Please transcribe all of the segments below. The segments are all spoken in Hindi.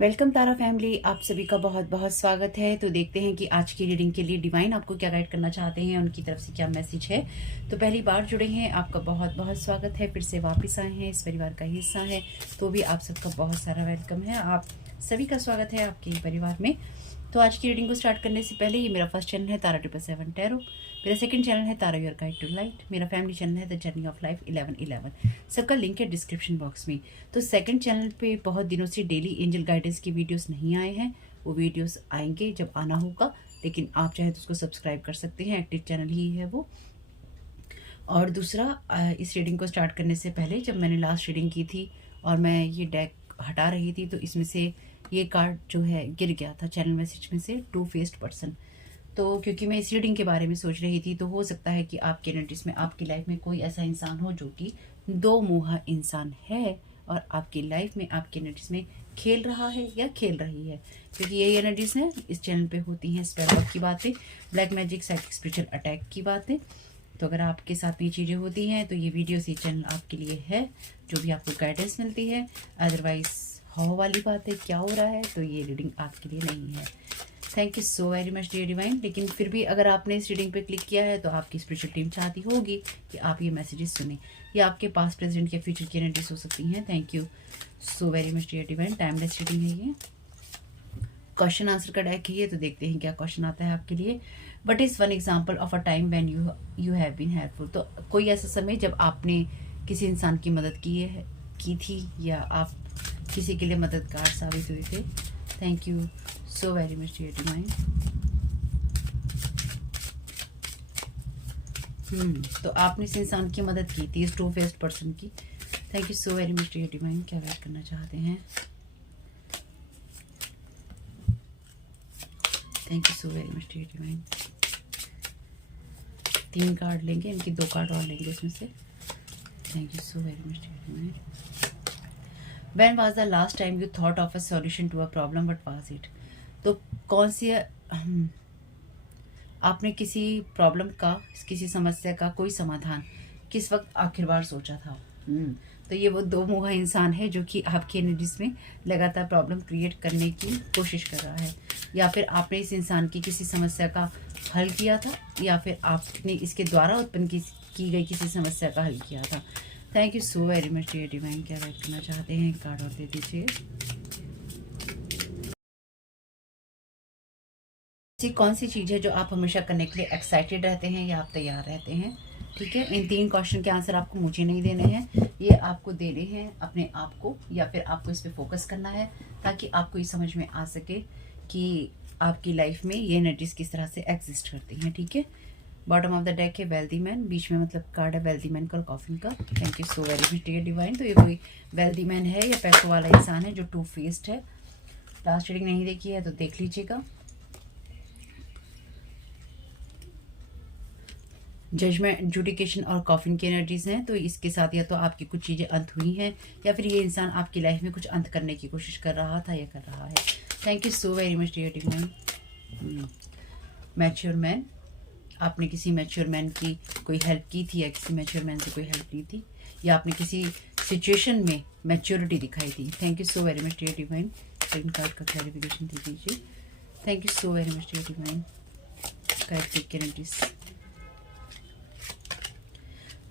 वेलकम तारा फैमिली, आप सभी का बहुत बहुत स्वागत है। तो देखते हैं कि आज की रीडिंग के लिए डिवाइन आपको क्या गाइड करना चाहते हैं, उनकी तरफ से क्या मैसेज है। तो पहली बार जुड़े हैं, आपका बहुत बहुत स्वागत है। फिर से वापस आए हैं, इस परिवार का हिस्सा है, तो भी आप सबका बहुत सारा वेलकम है। आप सभी का स्वागत है आपके परिवार में। तो आज की रीडिंग को स्टार्ट करने से पहले, ये मेरा फर्स्ट चैनल है तारा 777 टैरो, मेरा सेकंड चैनल है तारा योर गाइड टू लाइट, मेरा फैमिली चैनल है द जर्नी ऑफ लाइफ 1111। सबका लिंक है डिस्क्रिप्शन बॉक्स में। तो सेकंड चैनल पे बहुत दिनों से डेली एंजल गाइडेंस की वीडियोस नहीं आए हैं, वो वीडियोस आएंगे जब आना होगा, लेकिन आप चाहे तो उसको सब्सक्राइब कर सकते हैं, एक्टिव चैनल ही है वो। और दूसरा, इस रीडिंग को स्टार्ट करने से पहले जब मैंने लास्ट रीडिंग की थी और मैं ये डेक हटा रही थी, तो इसमें से ये कार्ड जो है गिर गया था चैनल मैसेज में से, टू फेस्ड पर्सन। तो क्योंकि मैं इस रीडिंग के बारे में सोच रही थी, तो हो सकता है कि आपके एनर्जीज में, आपकी लाइफ में कोई ऐसा इंसान हो जो कि दो मुहा इंसान है और आपकी लाइफ में, आपकी एनर्जीज में खेल रहा है या खेल रही है। क्योंकि यही एनर्जीज हैं इस चैनल पे होती हैं, स्पेल वर्क की बातें, black magic, psychic, spiritual attack की बातें। तो अगर आपके साथ ये चीज़ें होती हैं तो ये वीडियो से चैनल आपके लिए है, जो भी आपको गाइडेंस मिलती है। अदरवाइज हवा वाली बात है, क्या हो रहा है, तो ये रीडिंग आपके लिए नहीं है। Thank you so very much dear divine. लेकिन फिर भी अगर आपने इस रीडिंग पे क्लिक किया है तो आपकी स्पिरिचुअल टीम चाहती होगी कि आप ये मैसेजेस सुने, या आपके पास प्रेजेंट या फ्यूचर की एनर्जीज हो सकती हैं। Thank you so very much dear divine. Timeless reading है ये, क्वेश्चन आंसर का डेक है ये। तो देखते हैं क्या क्वेश्चन आता है आपके लिए। What is one example of a time when you have been helpful. तो कोई ऐसा समय जब आपने किसी इंसान की मदद की थी, या आप किसी के लिए मददगार साबित हुए थे। Thank you so very much dear divine. तो आपने इस इंसान की मदद की थी, इस टू फेस्ड पर्सन की। Thank you so very much dear divine. क्या गाइड करना चाहते हैं। Thank you so very much dear divine. 3 card लेंगे, इनकी 2 कार्ड और लेंगे इसमें से। Thank you so very much dear divine. When was the last time you thought of a solution to a problem? What was it? तो कौन सी आपने किसी प्रॉब्लम का, किसी समस्या का कोई समाधान किस वक्त आखिर बार सोचा था। तो ये वो दो मुहा इंसान है जो कि आपकी एनर्जीज में लगातार प्रॉब्लम क्रिएट करने की कोशिश कर रहा है, या फिर आपने इस इंसान की किसी समस्या का हल किया था, या फिर आपने इसके द्वारा उत्पन्न की गई किसी समस्या का हल किया था। Thank you so very much dear divine. क्या राइट करना चाहते हैं, कार्ड और दे दीजिए। ऐसी कौन सी चीज़ है जो आप हमेशा करने के लिए एक्साइटेड रहते हैं या आप तैयार रहते हैं। ठीक है, इन 3 क्वेश्चन के आंसर आपको मुझे नहीं देने हैं, ये आपको देने हैं अपने आप को, या फिर आपको इस पर फोकस करना है, ताकि आपको ये समझ में आ सके कि आपकी लाइफ में ये एनर्जीज किस तरह से एग्जिस्ट करती हैं। ठीक है, बॉटम ऑफ द डेक है वेल्दी मैन, बीच में मतलब कार्ड है वेल्दी मैन का, कॉफिन का। Thank you so very much dear divine. तो ये कोई वेल्दी मैन है या पैसों वाला इंसान है जो टू फेस्ड है। लास्ट रीडिंग नहीं देखी है तो देख लीजिएगा। जजमेंट, जुडिकेशन और कॉफिन की एनर्जीज हैं। तो इसके साथ या तो आपकी कुछ चीज़ें अंत हुई हैं, या फिर ये इंसान आपकी लाइफ में कुछ अंत करने की कोशिश कर रहा था या कर रहा है। Thank you so very much dear divine. Mature man, आपने किसी मैच्योर मैन की कोई हेल्प की थी, या किसी मैच्योर मैन से कोई हेल्प ली थी, या आपने किसी सिचुएशन में मैच्योरिटी दिखाई थी। Thank you so very much dear divine. Second card का क्लैरिफिकेशन दे दीजिए। Thank you so very much dear divine. Guide energies,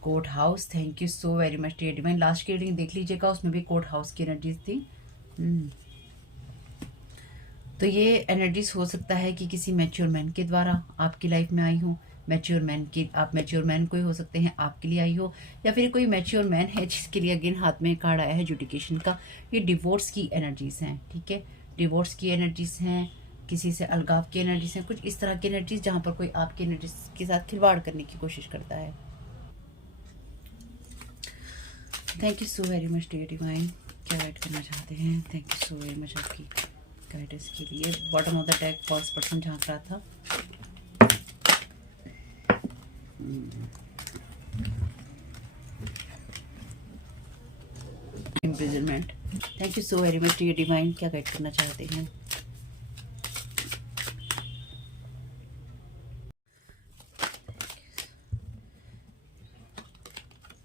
court house. Thank you so very much dear divine. Last की रीडिंग देख लीजिएगा, उसमें भी कोर्ट हाउस की एनर्जीज थी। तो ये एनर्जीज हो सकता है कि किसी मैच्योर मैन के द्वारा आपकी लाइफ में आई हो। मैच्योर मैन की, आप मैच्योर मैन कोई हो सकते हैं आपके लिए आई हो, या फिर कोई मैच्योर मैन है जिसके लिए अगेन हाथ में कार्ड आया है जुडिकेशन का। ये डिवोर्स की एनर्जीज हैं। ठीक है, डिवोर्स की एनर्जीज हैं, किसी से अलगाव की एनर्जीज हैं, कुछ इस तरह की एनर्जीज जहाँ पर कोई आपकी एनर्जीज के साथ खिलवाड़ करने की कोशिश करता है। Thank you so very much dear divine. क्या गाइड करना चाहते हैं। Thank you so very much आपकी गाइडेंस के लिए। Bottom of the deck first person झांक रहा था। Imprisonment. Thank you so very much dear divine. क्या गाइड करना चाहते हैं।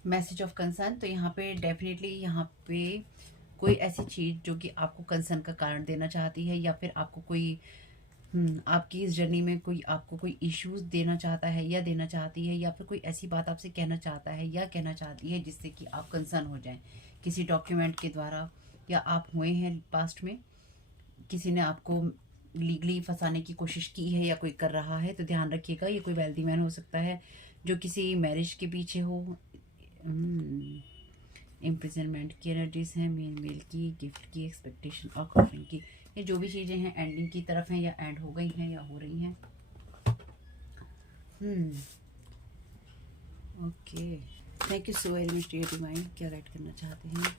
Message of concern. तो यहाँ पे डेफिनेटली यहाँ पे कोई ऐसी चीज़ जो कि आपको कंसर्न का कारण देना चाहती है, या फिर आपको कोई आपकी इस जर्नी में कोई आपको कोई इश्यूज देना चाहता है या देना चाहती है, या फिर कोई ऐसी बात आपसे कहना चाहता है या कहना चाहती है जिससे कि आप कंसर्न हो जाएं किसी डॉक्यूमेंट के द्वारा, या आप हुए हैं पास्ट में, किसी ने आपको लीगली फंसाने की कोशिश की है या कोई कर रहा है। तो ध्यान रखिएगा, ये कोई वेल्दी मैन हो सकता है जो किसी मैरिज के पीछे हो। इम्प्रिजनमेंट की एनर्जीज हैं, मेल की, गिफ्ट की, एक्सपेक्टेशन और कॉफिन की। ये जो भी चीज़ें हैं एंडिंग की तरफ हैं, या एंड हो गई हैं या हो रही हैं। Okay, thank you so very much dear divine, क्या गाइड करना चाहते हैं।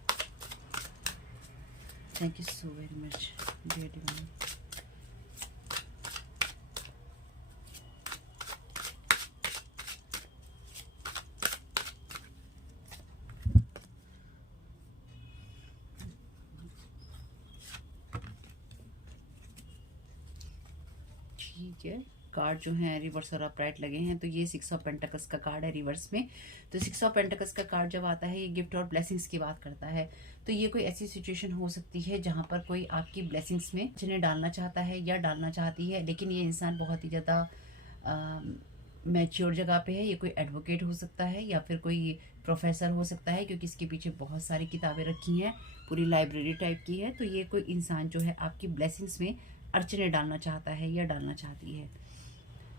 Thank you so very much dear divine. ठीक है, कार्ड जो है रिवर्स और अपराइट लगे हैं, तो ये 6 ऑफ पेंटिकल्स का कार्ड है रिवर्स में। तो 6 ऑफ पेंटिकल्स का कार्ड जब आता है ये गिफ्ट और ब्लेसिंग्स की बात करता है। तो ये कोई ऐसी सिचुएशन हो सकती है जहां पर कोई आपकी ब्लेसिंग्स में जिन्हें डालना चाहता है या डालना चाहती है, लेकिन ये इंसान बहुत ही ज़्यादा मैच्योर जगह पे है। ये कोई एडवोकेट हो सकता है या फिर कोई प्रोफेसर हो सकता है, क्योंकि इसके पीछे बहुत सारी किताबें रखी हैं, पूरी लाइब्रेरी टाइप की है। तो ये कोई इंसान जो है आपकी ब्लेसिंग्स में अड़चने डालना चाहता है या डालना चाहती है।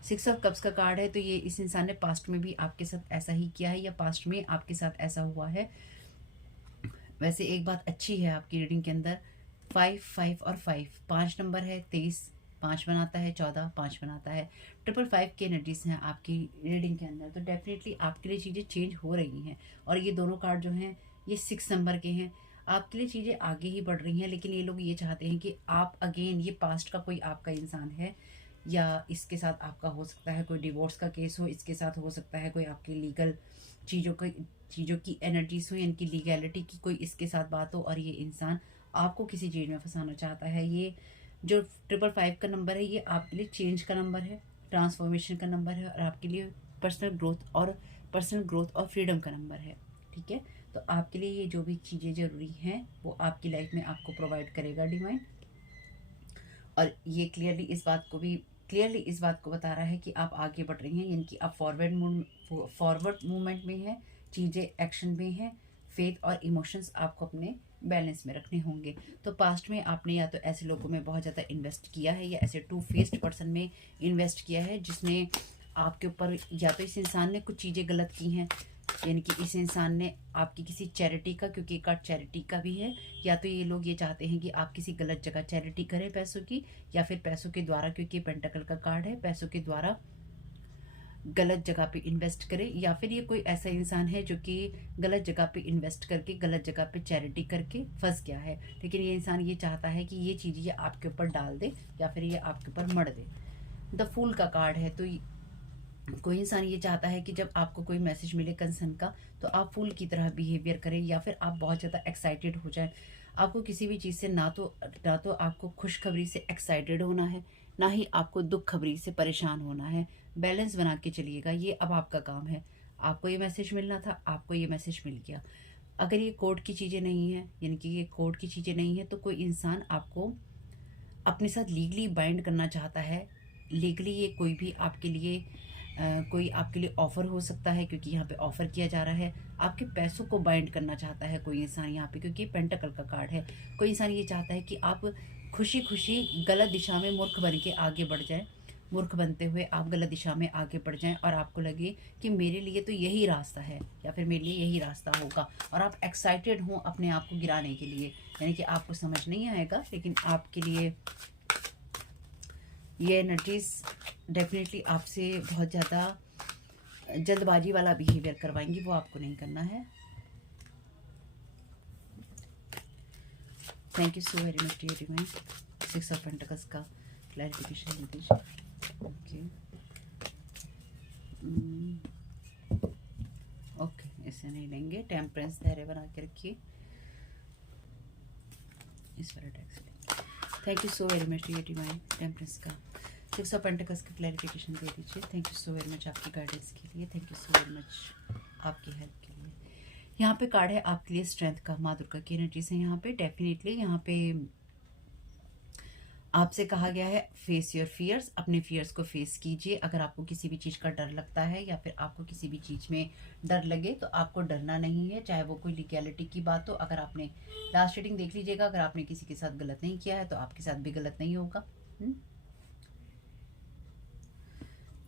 6 ऑफ कप्स का कार्ड है, तो ये इस इंसान ने पास्ट में भी आपके साथ ऐसा ही किया है या पास्ट में आपके साथ ऐसा हुआ है। वैसे एक बात अच्छी है आपकी रीडिंग के अंदर, 5 5 और 5 5 नंबर है, 23 5 बनाता है, 14 5 बनाता है, 555 की एनर्जीज हैं आपकी रीडिंग के अंदर। तो डेफिनेटली आपके लिए चीज़ें चेंज हो रही हैं, और ये दोनों कार्ड जो हैं ये 6 नंबर के हैं। आपके लिए चीज़ें आगे ही बढ़ रही हैं, लेकिन ये लोग ये चाहते हैं कि आप अगेन, ये पास्ट का कोई आपका इंसान है, या इसके साथ आपका हो सकता है कोई डिवोर्स का केस हो, इसके साथ हो सकता है कोई आपकी लीगल चीज़ों की एनर्जीज हो, इनकी लीगैलिटी की कोई इसके साथ बात हो, और ये इंसान आपको किसी चीज़ में फंसाना चाहता है। ये जो 555 का नंबर है ये आपके लिए चेंज का नंबर है, ट्रांसफॉर्मेशन का नंबर है, और आपके लिए पर्सनल ग्रोथ और फ्रीडम का नंबर है। ठीक है, तो आपके लिए ये जो भी चीज़ें ज़रूरी हैं वो आपकी लाइफ में आपको प्रोवाइड करेगा डिवाइन। और ये क्लियरली इस बात को बता रहा है कि आप आगे बढ़ रही हैं, यानी कि आप फॉरवर्ड मूवमेंट में हैं, चीज़ें एक्शन में हैं। फेथ और इमोशंस आपको अपने बैलेंस में रखने होंगे। तो पास्ट में आपने या तो ऐसे लोगों में बहुत ज़्यादा इन्वेस्ट किया है, या ऐसे 2 फेस्ड पर्सन में इन्वेस्ट किया है जिसने आपके ऊपर, या तो इस इंसान ने कुछ चीज़ें गलत की हैं, यानी कि इस इंसान ने आपकी किसी चैरिटी का, क्योंकि एक कार्ड चैरिटी का भी है, या तो ये लोग ये चाहते हैं कि आप किसी गलत जगह चैरिटी करें पैसों की, या फिर पैसों के द्वारा, क्योंकि पेंटाकल का कार्ड है, पैसों के द्वारा गलत जगह पे इन्वेस्ट करें, या फिर ये कोई ऐसा इंसान है जो कि गलत जगह पे इन्वेस्ट करके, गलत जगह पे चैरिटी करके फंस गया है। लेकिन ये इंसान ये चाहता है कि ये चीज़ ये आपके ऊपर डाल दे, या फिर ये आपके ऊपर मढ़ दे। द फूल का कार्ड है, तो कोई इंसान ये चाहता है कि जब आपको कोई मैसेज मिले कंसर्न का, तो आप फूल की तरह बिहेवियर करें, या फिर आप बहुत ज़्यादा एक्साइटेड हो जाए। आपको किसी भी चीज़ से ना तो आपको खुशखबरी से एक्साइटेड होना है, ना ही आपको दुख खबरी से परेशान होना है। बैलेंस बना के चलिएगा, ये अब आपका काम है। आपको ये मैसेज मिलना था, आपको ये मैसेज मिल गया। अगर ये कोर्ट की चीज़ें नहीं है, यानी कि ये कोर्ट की चीज़ें नहीं है, तो कोई इंसान आपको अपने साथ लीगली बाइंड करना चाहता है। लीगली ये कोई भी आपके लिए कोई आपके लिए ऑफर हो सकता है, क्योंकि यहाँ पे ऑफर किया जा रहा है। आपके पैसों को बाइंड करना चाहता है कोई इंसान यहाँ पे, क्योंकि पेंटाकल का कार्ड है। कोई इंसान ये चाहता है कि आप खुशी खुशी गलत दिशा में मूर्ख बन के आगे बढ़ जाए, मूर्ख बनते हुए आप गलत दिशा में आगे बढ़ जाएं, और आपको लगे कि मेरे लिए तो यही रास्ता है, या फिर मेरे लिए यही रास्ता होगा, और आप एक्साइटेड हों अपने आप को गिराने के लिए। यानी कि आपको समझ नहीं आएगा, लेकिन आपके लिए ये एनर्जीज डेफिनेटली आपसे बहुत ज़्यादा जल्दबाजी वाला बिहेवियर करवाएंगी, वो आपको नहीं करना है। Thank you so very much dear divine. 6 of pentacles का क्लैरिफिकेशन दे दीजिए। ओके ओके, इसे नहीं लेंगे। टेम्परेंस धैर्य बना के रखिए, इस वाला टैक्स लेंगे। Thank you so very much dear divine. Temperance का 6 ऑफ पेंटिकल्स का क्लैरिफिकेशन दे दीजिए। Thank you so very much आपकी गाइडेंस के लिए, thank you so very much आपकी हेल्प के लिए। यहाँ पे कार्ड है आपके लिए स्ट्रेंथ का, माँ दुर्गा की एनर्जी से यहाँ पे डेफिनेटली यहाँ पे आपसे कहा गया है फेस योर फियर्स, अपने फियर्स को फेस कीजिए। अगर आपको किसी भी चीज़ का डर लगता है या फिर आपको किसी भी चीज़ में डर लगे तो आपको डरना नहीं है, चाहे वो कोई लीगैलिटी की बात हो। अगर आपने लास्ट रीडिंग देख लीजिएगा, अगर आपने किसी के साथ गलत नहीं किया है तो आपके साथ भी गलत नहीं होगा।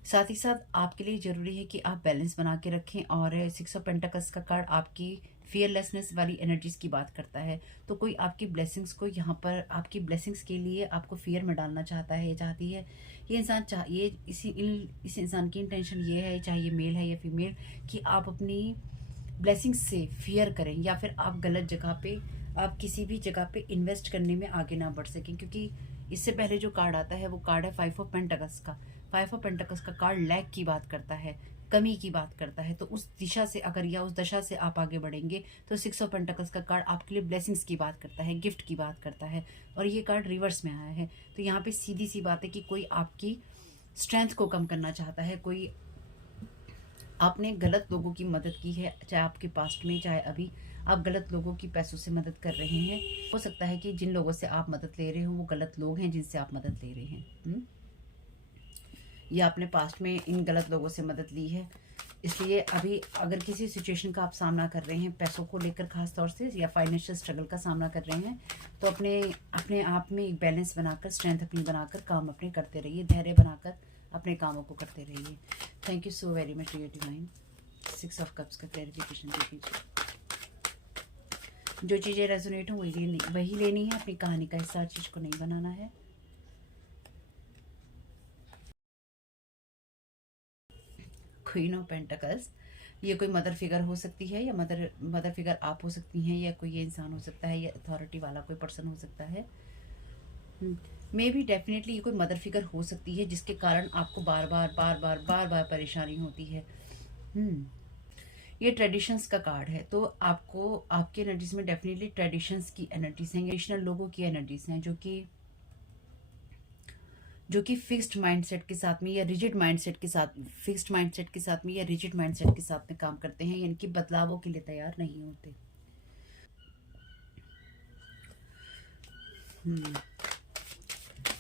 साथ ही साथ आपके लिए ज़रूरी है कि आप बैलेंस बना के रखें। और 6 ऑफ पेंटाकल्स का कार्ड आपकी फियरलेसनेस वाली एनर्जीज की बात करता है। तो कोई आपकी ब्लेसिंग्स को यहाँ पर आपकी ब्लेसिंग्स के लिए आपको फियर में डालना चाहता है या चाहती है। ये इंसान ये इस इंसान की इंटेंशन ये है, चाहे ये मेल है या फीमेल, कि आप अपनी ब्लेसिंग्स से फियर करें या फिर आप गलत जगह पे, आप किसी भी जगह पे इन्वेस्ट करने में आगे ना बढ़ सकें। क्योंकि इससे पहले जो कार्ड आता है वो कार्ड है 5 ऑफ पेंटाकल्स का। 5 ऑफ पेंटाकल्स का कार्ड लैक की बात करता है, कमी की बात करता है। तो उस दिशा से अगर या उस दशा से आप आगे बढ़ेंगे तो 6 ऑफ पेंटाकल्स का कार्ड आपके लिए ब्लेसिंग्स की बात करता है, गिफ्ट की बात करता है। और ये कार्ड रिवर्स में आया है। तो यहाँ पे सीधी सी बात है कि कोई आपकी स्ट्रेंथ को कम करना चाहता है, कोई आपने गलत लोगों की मदद की है, चाहे आपके पास्ट में चाहे अभी, आप गलत लोगों की पैसों से मदद कर रहे हैं। हो सकता है कि जिन लोगों से आप मदद ले रहे हो वो गलत लोग हैं जिनसे आप मदद ले रहे हैं। या आपने पास्ट में इन गलत लोगों से मदद ली है। इसलिए अभी अगर किसी सिचुएशन का आप सामना कर रहे हैं पैसों को लेकर खास तौर से, या फाइनेंशियल स्ट्रगल का सामना कर रहे हैं, तो अपने आप में एक बैलेंस बनाकर, स्ट्रेंथ अपनी बनाकर काम अपने करते रहिए, धैर्य बनाकर अपने कामों को करते रहिए। Thank you so very much dear divine. 6 of cups का क्लैरिफिकेशन दे दीजिए। जो चीज़ें रेजोनेट हो वही लेनी है, अपनी कहानी का हिस्सा चीज़ को नहीं बनाना है। क्वीन ऑफ पेंटाकल्स, ये कोई मदर फिगर हो सकती है या मदर फिगर आप हो सकती हैं, या कोई ये इंसान हो सकता है, या अथॉरिटी वाला कोई पर्सन हो सकता है। मे बी डेफिनेटली ये कोई मदर फिगर हो सकती है जिसके कारण आपको बार बार परेशानी होती है। ये ट्रेडिशंस का कार्ड है। तो आपको आपकी एनर्जीज में डेफिनेटली ट्रेडिशंस की एनर्जीज हैं, ट्रेडिशनल लोगों की एनर्जीज हैं जो कि फिक्स्ड माइंडसेट के साथ में या रिजिड माइंडसेट के साथ, फिक्स्ड माइंडसेट के साथ में या रिजिड माइंडसेट के साथ में काम करते हैं, यानी कि बदलावों के लिए तैयार नहीं होते।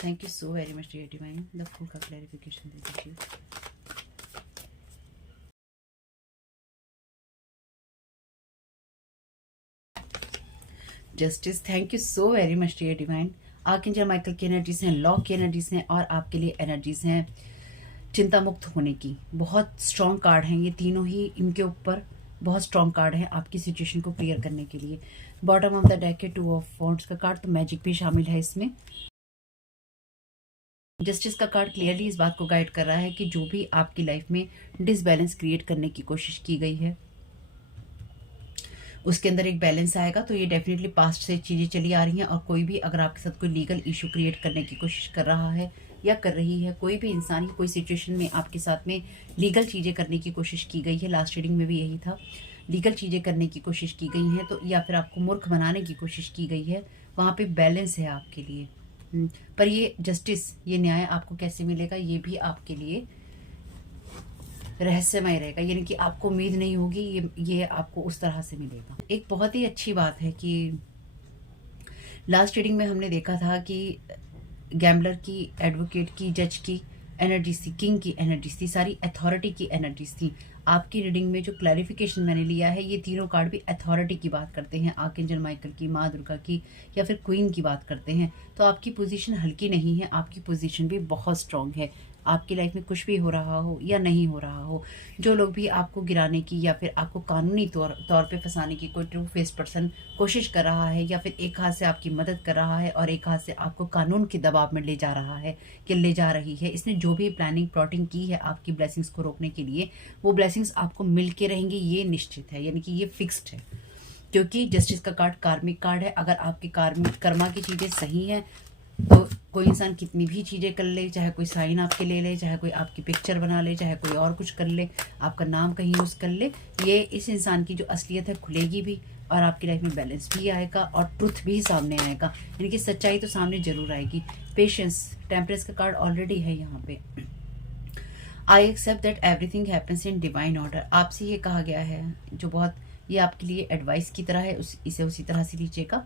Thank you so very much dear divine. The fool का क्लैरिफिकेशन दे दीजिए। Justice, thank you so very much dear divine. Archangel Michael की एनर्जीज हैं, लॉ की एनर्जीज हैं, और आपके लिए एनर्जीज हैं चिंता मुक्त होने की। बहुत स्ट्रॉन्ग कार्ड हैं ये तीनों ही, इनके ऊपर बहुत स्ट्रॉन्ग कार्ड है आपकी सिचुएशन को क्लियर करने के लिए। बॉटम ऑफ द डेक है 2 ऑफ वॉन्ड्स का कार्ड, तो मैजिक भी शामिल है इसमें। जस्टिस का कार्ड क्लियरली इस बात को गाइड कर रहा है कि जो भी आपकी लाइफ में डिसबैलेंस क्रिएट करने की कोशिश की गई है उसके अंदर एक बैलेंस आएगा। तो ये डेफिनेटली पास्ट से चीज़ें चली आ रही हैं। और कोई भी अगर आपके साथ कोई लीगल इशू क्रिएट करने की कोशिश कर रहा है या कर रही है, कोई भी इंसान ही कोई सिचुएशन में आपके साथ में लीगल चीज़ें करने की कोशिश की गई है, लास्ट रीडिंग में भी यही था, लीगल चीज़ें करने की कोशिश की गई हैं, तो या फिर आपको मूर्ख बनाने की कोशिश की गई है, वहाँ पे बैलेंस है आपके लिए। पर ये जस्टिस, ये न्याय आपको कैसे मिलेगा ये भी आपके लिए रहस्यमय रहेगा, यानी कि आपको उम्मीद नहीं होगी ये आपको उस तरह से मिलेगा। एक बहुत ही अच्छी बात है कि लास्ट रीडिंग में हमने देखा था कि गैम्बलर की, एडवोकेट की, जज की एनर्जीज थी, किंग की एनर्जीज थी, सारी अथॉरिटी की एनर्जीज थी। आपकी रीडिंग में जो क्लैरिफिकेशन मैंने लिया है, ये तीनों कार्ड भी अथॉरिटी की बात करते हैं, आर्कएंजल माइकल की, माँ दुर्गा की, या फिर क्वीन की बात करते हैं। तो आपकी पोजीशन हल्की नहीं है, आपकी पोजीशन भी बहुत स्ट्रांग है। आपकी लाइफ में कुछ भी हो रहा हो या नहीं हो रहा हो, जो लोग भी आपको गिराने की या फिर आपको कानूनी तौर पे फंसाने की कोई ट्रू फेस पर्सन कोशिश कर रहा है, या फिर एक हाथ से आपकी मदद कर रहा है और एक हाथ से आपको कानून के दबाव में ले जा रहा है कि ले जा रही है, इसने जो भी प्लानिंग प्लॉटिंग की है आपकी ब्लेसिंग्स को रोकने के लिए, वो ब्लेसिंग्स आपको मिल के रहेंगी, ये निश्चित है, यानी कि ये फिक्स्ड है। क्योंकि जस्टिस का कार्ड कार्मिक कार्ड है। अगर आपकी कार्मिक कर्मा की चीज़ें सही हैं तो कोई इंसान कितनी भी चीज़ें कर ले, चाहे कोई साइन आपके ले ले, चाहे कोई आपकी पिक्चर बना ले, चाहे कोई और कुछ कर ले, आपका नाम कहीं यूज़ कर ले, ये इस इंसान की जो असलियत है खुलेगी भी, और आपकी लाइफ में बैलेंस भी आएगा और ट्रुथ भी सामने आएगा, यानी कि सच्चाई तो सामने जरूर आएगी। पेशेंस, टेम्परेंस का कार्ड ऑलरेडी है यहाँ पे। I accept that everything happens in divine order. आपसे ये कहा गया है, जो बहुत ये आपके लिए एडवाइस की तरह है, इसे उसी तरह से लीजिएगा।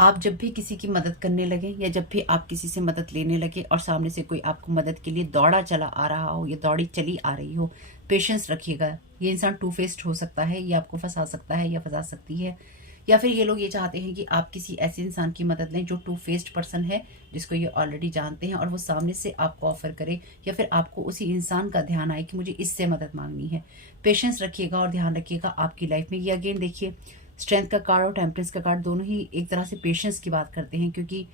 आप जब भी किसी की मदद करने लगे या जब भी आप किसी से मदद लेने लगे और सामने से कोई आपको मदद के लिए दौड़ा चला आ रहा हो या दौड़ी चली आ रही हो, पेशेंस रखिएगा। ये इंसान टू फेस्ड हो सकता है, ये आपको फंसा सकता है या फंसा सकती है, या फिर ये लोग ये चाहते हैं कि आप किसी ऐसे इंसान की मदद लें जो टू फेस्ड पर्सन है, जिसको ये ऑलरेडी जानते हैं, और वो सामने से आपको ऑफर करे या फिर आपको उसी इंसान का ध्यान आए कि मुझे इससे मदद मांगनी है। पेशेंस रखिएगा और ध्यान रखिएगा आपकी लाइफ में। ये अगेन देखिए, स्ट्रेंथ का कार्ड और टेम्परेंस का कार्ड दोनों ही एक तरह से पेशेंस की बात करते हैं, क्योंकि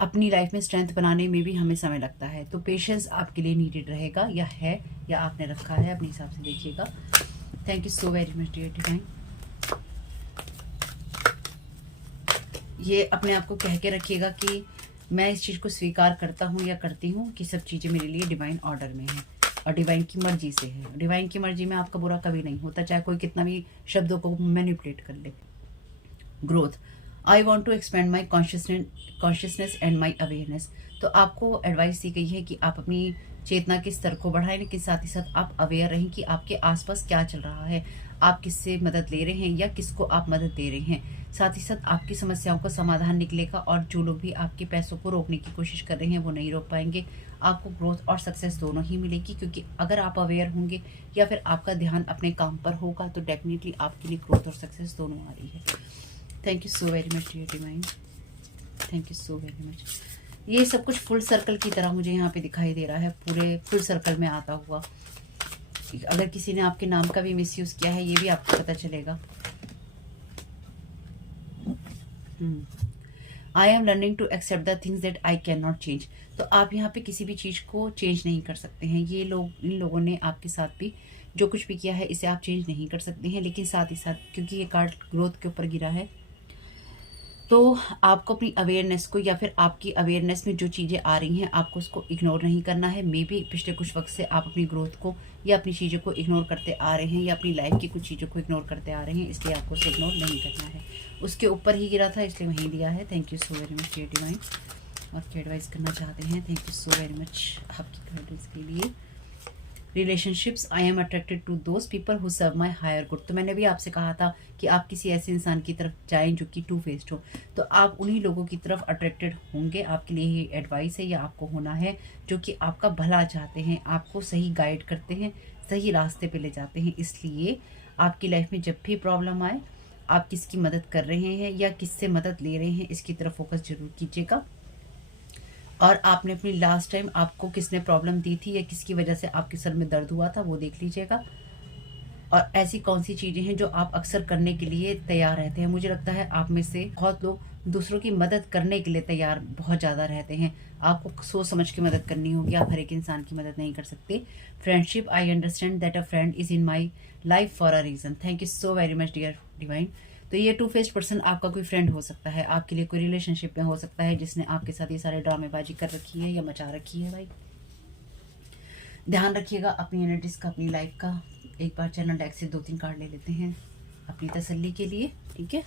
अपनी लाइफ में स्ट्रेंथ बनाने में भी हमें समय लगता है। तो पेशेंस आपके लिए नीडेड रहेगा, या है या आपने रखा है, अपने हिसाब से देखिएगा। Thank you so very much dear divine. ये अपने आप को कह के रखिएगा कि मैं इस चीज़ को स्वीकार करता हूँ या करती हूँ कि सब चीज़ें मेरे लिए डिवाइन ऑर्डर में है और डिवाइन की मर्जी से है। डिवाइन की मर्जी में आपका बुरा कभी नहीं होता, चाहे कोई कितना भी शब्दों को मैनिपुलेट कर ले। Growth, I want to expand my consciousness and my awareness. तो आपको एडवाइस दी गई है कि आप अपनी चेतना के स्तर को बढ़ाएं, लेकिन साथ ही साथ आप अवेयर रहें कि आपके आसपास क्या चल रहा है, आप किससे मदद ले रहे हैं या किसको आप मदद दे रहे हैं। साथ ही साथ आपकी समस्याओं का समाधान निकलेगा, और जो लोग भी आपके पैसों को रोकने की कोशिश कर रहे हैं वो नहीं रोक पाएंगे। आपको ग्रोथ और सक्सेस दोनों ही मिलेगी, क्योंकि अगर आप अवेयर होंगे या फिर आपका ध्यान अपने काम पर होगा तो डेफिनेटली आपके लिए ग्रोथ और सक्सेस दोनों आ रही है। Thank you so very much dear divine, thank you so very much. ये सब कुछ फुल सर्कल की तरह मुझे यहाँ पे दिखाई दे रहा है, पूरे फुल सर्कल में आता हुआ। अगर किसी ने आपके नाम का भी मिसयूज किया है, ये भी आपको पता चलेगा। I am learning to accept the things that I can not change. तो आप यहाँ पे किसी भी चीज़ को चेंज नहीं कर सकते हैं। ये लोग, इन लोगों ने आपके साथ भी जो कुछ भी किया है, इसे आप चेंज नहीं कर सकते हैं। लेकिन साथ ही साथ, क्योंकि ये कार्ड ग्रोथ के ऊपर गिरा है, तो आपको अपनी अवेयरनेस को या फिर आपकी अवेयरनेस में जो चीज़ें आ रही हैं, आपको उसको इग्नोर नहीं करना है। मे बी पिछले कुछ वक्त से आप अपनी ग्रोथ को या अपनी चीज़ों को इग्नोर करते आ रहे हैं, या अपनी लाइफ की कुछ चीज़ों को इग्नोर करते आ रहे हैं, इसलिए आपको उसे इग्नोर नहीं करना है। उसके ऊपर ही गिरा था, इसलिए वहीं दिया है। Thank you so very much dear divine. और क्या एडवाइस करना चाहते हैं? Thank you so very much आपकी गाइडेंस के लिए। Relationships, I am attracted to those people who serve my higher good. तो मैंने भी आपसे कहा था कि आप किसी ऐसे इंसान की तरफ जाएं जो कि टू फेस्ड हो, तो आप उन्हीं लोगों की तरफ अट्रैक्टेड होंगे। आपके लिए ये एडवाइस है, या आपको होना है, जो कि आपका भला चाहते हैं, आपको सही गाइड करते हैं, सही रास्ते पे ले जाते हैं। इसलिए आपकी लाइफ में जब भी प्रॉब्लम आए, आप किसकी मदद कर रहे हैं या किससे मदद ले रहे हैं, इसकी तरफ फोकस जरूर कीजिएगा। और आपने अपनी लास्ट टाइम आपको किसने प्रॉब्लम दी थी या किसकी वजह से आपके सर में दर्द हुआ था, वो देख लीजिएगा। और ऐसी कौन सी चीज़ें हैं जो आप अक्सर करने के लिए तैयार रहते हैं। मुझे लगता है आप में से बहुत लोग दूसरों की मदद करने के लिए तैयार बहुत ज़्यादा रहते हैं। आपको सोच समझ के मदद करनी होगी, आप हर एक इंसान की मदद नहीं कर सकते। Friendship, I understand that a friend is in my life for a reason. Thank you so very much dear divine. तो ये टू फेस्ड पर्सन आपका कोई फ्रेंड हो सकता है, आपके लिए कोई रिलेशनशिप में हो सकता है, जिसने आपके साथ ये सारे ड्रामेबाजी कर रखी है या मचा रखी है। भाई ध्यान रखिएगा अपनी एनर्जीज का, अपनी लाइफ का। एक बार चैनल डेक से 2-3 कार्ड ले लेते हैं अपनी तसल्ली के लिए, ठीक है।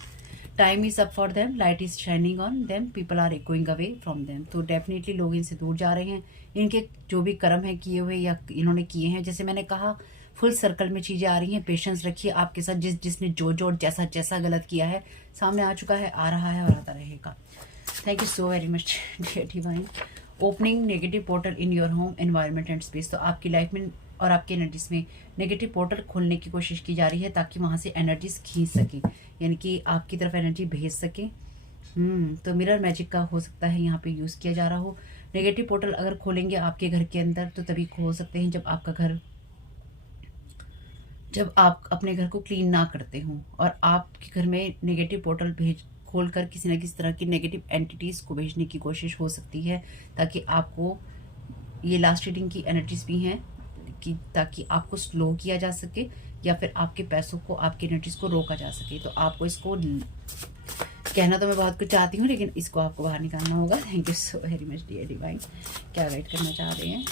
Time is up for them, light is shining on them, people are going away from them. तो डेफिनेटली लोग इनसे दूर जा रहे हैं। इनके जो भी कर्म है किए हुए या इन्होंने किए हैं, जैसे मैंने कहा फुल सर्कल में चीज़ें आ रही हैं। पेशेंस रखिए, आपके साथ जिसने जो जैसा जैसा गलत किया है सामने आ चुका है, आ रहा है और आता रहेगा। Thank you so very much dear divine. Opening negative portal in your home environment and space. तो आपकी लाइफ में और आपकी एनर्जीज में नेगेटिव पोर्टल खोलने की कोशिश की जा रही है, ताकि वहाँ से एनर्जीज खींच सके, यानी कि आपकी तरफ एनर्जी भेज सके। तो मिरर मैजिक का हो सकता है यहाँ पे यूज़ किया जा रहा हो। नेगेटिव पोर्टल अगर खोलेंगे आपके घर के अंदर, तो तभी खोल सकते हैं जब आप अपने घर को क्लीन ना करते हो और आपके घर में नेगेटिव पोर्टल खोलकर किसी न किसी तरह की नेगेटिव एंटिटीज़ को भेजने की कोशिश हो सकती है, ताकि आपको ये लास्ट रीडिंग की एनर्जीज भी हैं कि ताकि आपको स्लो किया जा सके या फिर आपके पैसों को, आपकी एनर्जीज को रोका जा सके। तो आपको इसको कहना तो मैं बहुत कुछ चाहती हूँ, लेकिन इसको आपको बाहर निकालना होगा। Thank you so very much dear divine. क्या गाइड करना चाह रहे हैं?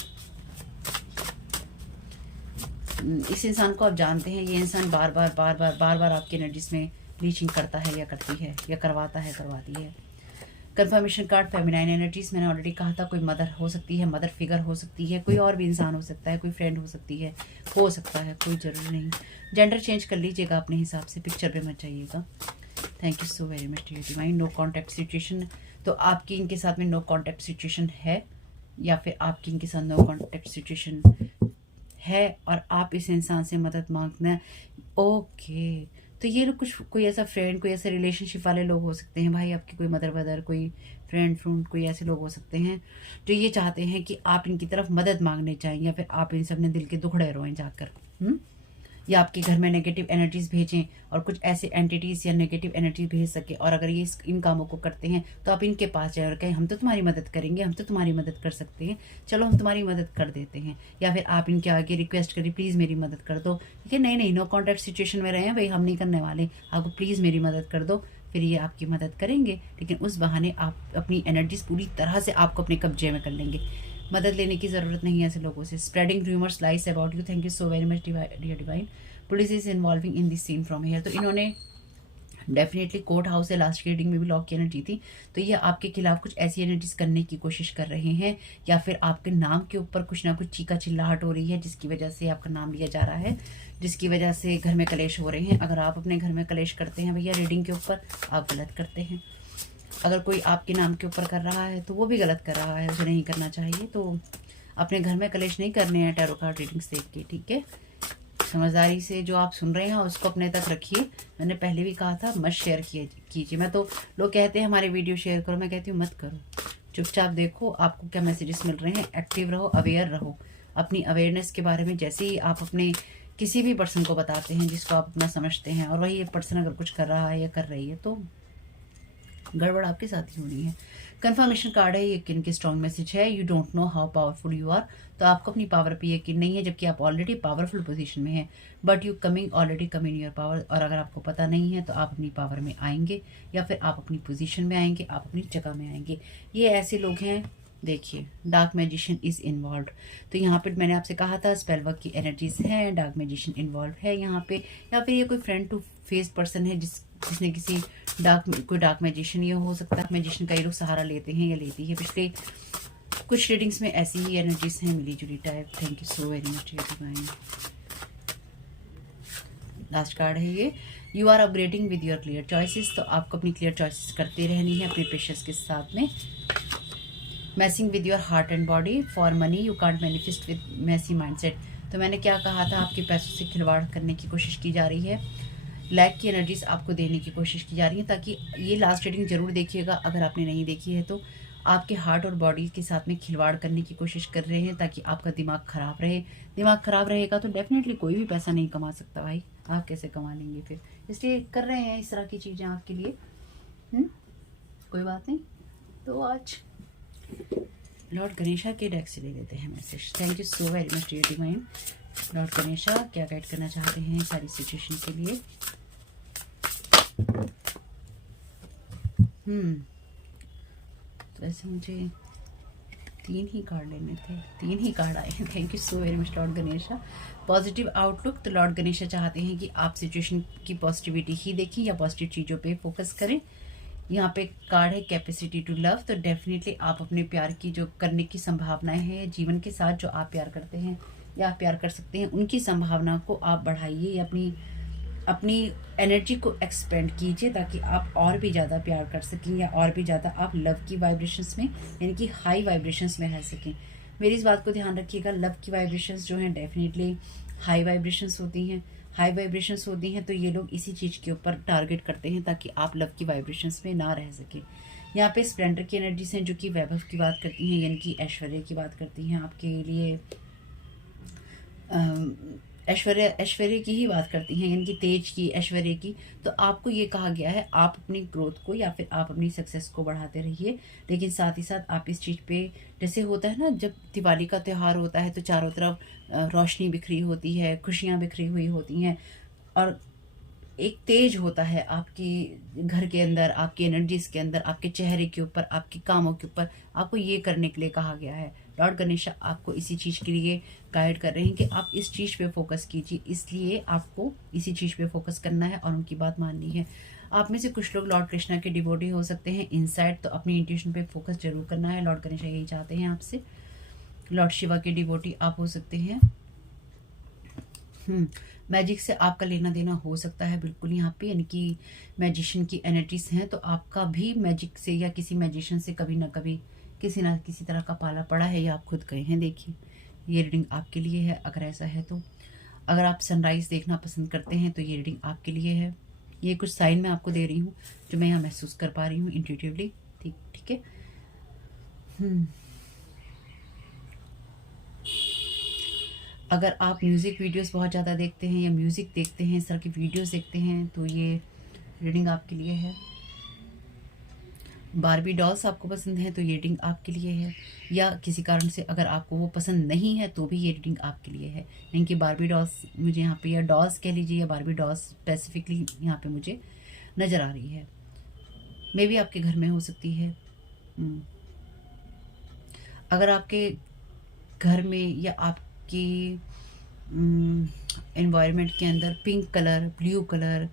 इस इंसान को आप जानते हैं, ये इंसान बार बार आपकी एनर्जीज में रीचिंग करता है या करती है या करवाता है, करवाती है। कंफर्मेशन कार्ड फेमिनाइन एनर्जीज, मैंने ऑलरेडी कहा था, कोई मदर हो सकती है, मदर फिगर हो सकती है, कोई और भी इंसान हो सकता है, कोई फ्रेंड हो सकती है, हो सकता है, कोई ज़रूरी नहीं। जेंडर चेंज कर लीजिएगा अपने हिसाब से, पिक्चर पे मत जाइएगा। Thank you so very much dear divine. No contact situation, तो आपकी इनके साथ में नो कॉन्टैक्ट सिचुएशन है, या फिर आपकी इनके साथ नो कॉन्टैक्ट सिचुएशन है और आप इस इंसान से मदद मांगना। ओके, तो ये लोग कुछ, कोई ऐसा फ्रेंड, कोई ऐसे रिलेशनशिप वाले लोग हो सकते हैं भाई, आपके कोई मदर वदर, कोई फ्रेंड, कोई ऐसे लोग हो सकते हैं जो ये चाहते हैं कि आप इनकी तरफ मदद मांगने जाएं, या फिर आप इनसे अपने दिल के दुखड़े रोएं जाकर, या आपके घर में नेगेटिव एनर्जीज भेजें और कुछ ऐसे एंटिटीज या नेगेटिव एनर्जी भेज सके। और अगर ये इन कामों को करते हैं तो आप इनके पास जाए और कहें हम तो तुम्हारी मदद करेंगे, हम तो तुम्हारी मदद कर सकते हैं, चलो हम तुम्हारी मदद कर देते हैं। या फिर आप इनके आगे रिक्वेस्ट करें प्लीज़ मेरी मदद कर दो, ठीक है, नहीं नो कॉन्टैक्ट सिचुएशन में रहे हैं भाई, हम नहीं करने वाले, आपको प्लीज़ मेरी मदद कर दो। फिर ये आपकी मदद करेंगे, लेकिन उस बहाने आप अपनी एनर्जीज पूरी तरह से आपको अपने कब्जे में कर लेंगे। मदद लेने की ज़रूरत नहीं है ऐसे लोगों से। Spreading rumours lies about you, thank you so very much dear divine. Police is involving in this scene from here, तो इन्होंने डेफिनेटली कोर्ट हाउस से लास्ट रीडिंग में भी लॉक की एनर्जी थी, तो ये आपके खिलाफ कुछ ऐसी एनर्जीज करने की कोशिश कर रहे हैं, या फिर आपके नाम के ऊपर कुछ ना कुछ चीका चिल्लाहट हो रही है, जिसकी वजह से आपका नाम लिया जा रहा है, जिसकी वजह से घर में कलेश हो रहे हैं। अगर आप अपने घर में कलेश करते हैं भैया रीडिंग के ऊपर, आप गलत करते हैं। अगर कोई आपके नाम के ऊपर कर रहा है तो वो भी गलत कर रहा है, उसे नहीं करना चाहिए। तो अपने घर में कलेश नहीं करने हैं टैरो कार्ड रीडिंग्स देख के, ठीक है। समझदारी से जो आप सुन रहे हैं उसको अपने तक रखिए। मैंने पहले भी कहा था मत शेयर कीजिए। मैं तो, लोग कहते हैं हमारे वीडियो शेयर करो, मैं कहती हूँ मत करो, चुपचाप देखो आपको क्या मैसेजेस मिल रहे हैं। एक्टिव रहो, अवेयर रहो अपनी अवेयरनेस के बारे में। जैसे ही आप अपने किसी भी पर्सन को बताते हैं जिसको आप अपना समझते हैं, और वही पर्सन अगर कुछ कर रहा है या कर रही है, तो गड़बड़ आपके साथ ही होनी है। कंफर्मेशन कार्ड है, ये यकीन की स्ट्रॉन्ग मैसेज है। You don't know how powerful you are, तो आपको अपनी पावर पे यकीन नहीं है, जबकि आप ऑलरेडी पावरफुल पोजीशन में हैं, but you already come in your power. और अगर आपको पता नहीं है तो आप अपनी पावर में आएंगे, या फिर आप अपनी पोजीशन में आएंगे, आप अपनी जगह में आएंगे। ये ऐसे लोग हैं, देखिए डार्क मैजिशियन इज इन्वॉल्व, तो यहाँ पे मैंने आपसे कहा था स्पेल वर्क की एनर्जीज हैं, डार्क मैजिशियन इन्वॉल्व है यहाँ पे, या फिर ये कोई फ्रेंड टू फेस पर्सन है जिसने किसी कोई डार्क मैजिशियन ये हो सकता है। मैजिशियन का ये लोग सहारा लेते हैं या लेती है। पिछले कुछ रीडिंग्स में ऐसी ही एनर्जीज हैं, मिली जुली type. Thank you so very much divine. Last card है ये, you are upgrading with your clear choices, तो आपको अपनी क्लियर चॉइसेस करते रहनी है अपने पेशेंस के साथ में। Messing with your heart and body, for money you can't manifest with messy mindset, तो मैंने क्या कहा था, आपके पैसों से खिलवाड़ करने की कोशिश की जा रही है, लैक की एनर्जीज आपको देने की कोशिश की जा रही है। ताकि ये लास्ट रीडिंग जरूर देखिएगा, अगर आपने नहीं देखी है तो। आपके हार्ट और बॉडी के साथ में खिलवाड़ करने की कोशिश कर रहे हैं ताकि आपका दिमाग खराब रहे। दिमाग खराब रहेगा तो डेफिनेटली कोई भी पैसा नहीं कमा सकता भाई, आप कैसे कमा लेंगे फिर, इसलिए कर रहे हैं इस तरह की चीज़ें आपके लिए। कोई बात नहीं, तो आज लॉर्ड गणेशा के डेक से ले लेते हैं message. Thank you so very much dear divine. Lord Ganesha क्या गाइड करना चाहते हैं सारी सिचुएशन के लिए। तो ऐसे मुझे 3 ही कार्ड लेने थे, 3 ही कार्ड आए हैं। Thank you so very much Lord Ganesha. Positive outlook, तो लॉर्ड गणेशा चाहते हैं कि आप सिचुएशन की पॉजिटिविटी ही देखें या पॉजिटिव चीज़ों पे फोकस करें। यहाँ पे कार्ड है कैपेसिटी टू लव, तो डेफिनेटली आप अपने प्यार की जो करने की संभावनाएं हैं जीवन के साथ, जो आप प्यार करते हैं या आप प्यार कर सकते हैं, उनकी संभावना को आप बढ़ाइए या अपनी एनर्जी को एक्सपेंड कीजिए, ताकि आप और भी ज़्यादा प्यार कर सकें या और भी ज़्यादा आप लव की वाइब्रेशंस में, यानी कि हाई वाइब्रेशंस में रह सकें। मेरी इस बात को ध्यान रखिएगा, लव की वाइब्रेशंस जो हैं डेफिनेटली हाई वाइब्रेशंस होती हैं। हाई वाइब्रेशंस होती हैं तो ये लोग इसी चीज़ के ऊपर टारगेट करते हैं ताकि आप लव की वाइब्रेशंस में ना रह सकें। यहाँ पे स्प्लेंडर की एनर्जीज हैं जो कि वैभव की बात करती हैं, यानी कि ऐश्वर्य की बात करती हैं, आपके लिए ऐश्वर्य की ही बात करती हैं, यानी कि तेज की, ऐश्वर्य की। तो आपको ये कहा गया है आप अपनी ग्रोथ को या फिर आप अपनी सक्सेस को बढ़ाते रहिए, लेकिन साथ ही साथ आप इस चीज़ पे, जैसे होता है ना जब दिवाली का त्यौहार होता है तो चारों तरफ रोशनी बिखरी होती है, खुशियाँ बिखरी हुई होती हैं, और एक तेज होता है आपकी घर के अंदर, आपकी एनर्जीज के अंदर, आपके चेहरे के ऊपर, आपके कामों के ऊपर। आपको ये करने के लिए कहा गया है। लॉर्ड गणेशा आपको इसी चीज़ के लिए गाइड कर रहे हैं कि आप इस चीज़ पे फोकस कीजिए, इसलिए आपको इसी चीज़ पे फोकस करना है और उनकी बात माननी है। आप में से कुछ लोग लॉर्ड कृष्णा के डिवोटी हो सकते हैं इनसाइड, तो अपनी इंट्यूशन पे फोकस जरूर करना है। लॉर्ड गणेश यही चाहते हैं आपसे। लॉर्ड शिवा के डिवोटी आप हो सकते हैं। मैजिक से आपका लेना देना हो सकता है बिल्कुल यहाँ पे, यानी कि मैजिशियन की एनर्जीज हैं, तो आपका भी मैजिक से या किसी मैजिशियन से कभी ना कभी किसी ना किसी तरह का पाला पड़ा है या आप खुद गए हैं। देखिए ये रीडिंग आपके लिए है अगर ऐसा है तो। अगर आप सनराइज देखना पसंद करते हैं तो ये रीडिंग आपके लिए है। ये कुछ साइन मैं आपको दे रही हूँ जो मैं यहाँ महसूस कर पा रही हूँ इंट्यूटिवली। ठीक है। अगर आप म्यूज़िक वीडियोस बहुत ज़्यादा देखते हैं या म्यूज़िक देखते हैं, इस तरह की वीडियोस देखते हैं, तो ये रीडिंग आपके लिए है। बारबी डॉल्स आपको पसंद है तो ये रीडिंग आपके लिए है। या किसी कारण से अगर आपको वो पसंद नहीं है तो भी ये रीडिंग आपके लिए है। यानी कि बारबी डॉल्स मुझे यहाँ पे, या डॉल्स कह लीजिए, या बारबी डॉल्स स्पेसिफिकली यहाँ पे मुझे नज़र आ रही है। मे भी आपके घर में हो सकती है। अगर आपके घर में या आपकी एनवायरनमेंट के अंदर pink colour, blue colour,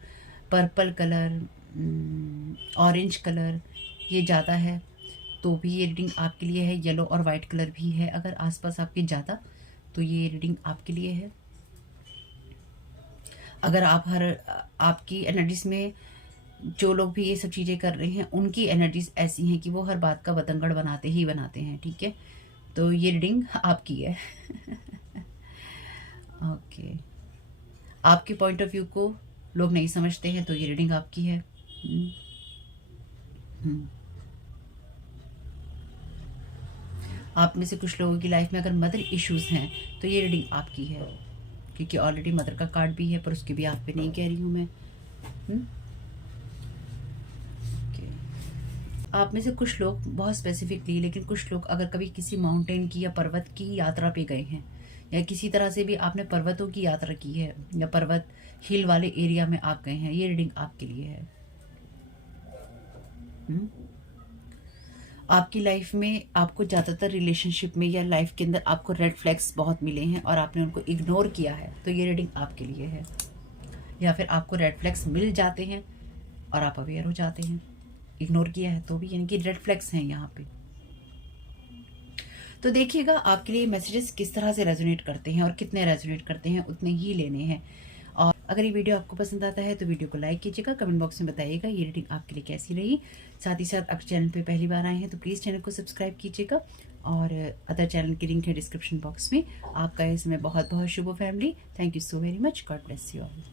purple colour, orange colour ये ज़्यादा है तो भी ये रीडिंग आपके लिए है। येलो और वाइट कलर भी है अगर आसपास आपके ज़्यादा, तो ये रीडिंग आपके लिए है। अगर आपकी एनर्जीज में जो लोग भी ये सब चीज़ें कर रहे हैं उनकी एनर्जीज ऐसी हैं कि वो हर बात का बतंगड़ बनाते ही बनाते हैं। ठीक है, तो ये रीडिंग आपकी है। ओके, आपके पॉइंट ऑफ व्यू को लोग नहीं समझते हैं तो ये रीडिंग आपकी है। आप में से कुछ लोगों की लाइफ में अगर मदर इश्यूज हैं तो ये रीडिंग आपकी है, क्योंकि ऑलरेडी मदर का कार्ड भी है पर उसकी भी आप पे नहीं कह रही हूँ मैं। आप में से कुछ लोग बहुत स्पेसिफिकली, लेकिन कुछ लोग अगर कभी किसी माउंटेन की या पर्वत की यात्रा पे गए हैं या किसी तरह से भी आपने पर्वतों की यात्रा की है या पर्वत हिल वाले एरिया में आप गए हैं, ये रीडिंग आपके लिए है। आपकी लाइफ में आपको ज़्यादातर रिलेशनशिप में या लाइफ के अंदर आपको रेड फ्लैग्स बहुत मिले हैं और आपने उनको इग्नोर किया है, तो ये रीडिंग आपके लिए है। या फिर आपको रेड फ्लैग्स मिल जाते हैं और आप अवेयर हो जाते हैं, इग्नोर किया है तो भी, यानी कि रेड फ्लैग्स हैं यहाँ पे। तो देखिएगा आपके लिए मैसेजेस किस तरह से रेजोनेट करते हैं और कितने रेजोनेट करते हैं उतने ही लेने हैं। और अगर ये वीडियो आपको पसंद आता है तो वीडियो को लाइक कीजिएगा, कमेंट बॉक्स में बताइएगा ये रीडिंग आपके लिए कैसी रही। साथ ही साथ अगर चैनल पे पहली बार आए हैं तो प्लीज़ चैनल को सब्सक्राइब कीजिएगा, और अदर चैनल की लिंक है डिस्क्रिप्शन बॉक्स में। आपका इसमें बहुत बहुत शुभ family. Thank you so very much. God bless you all.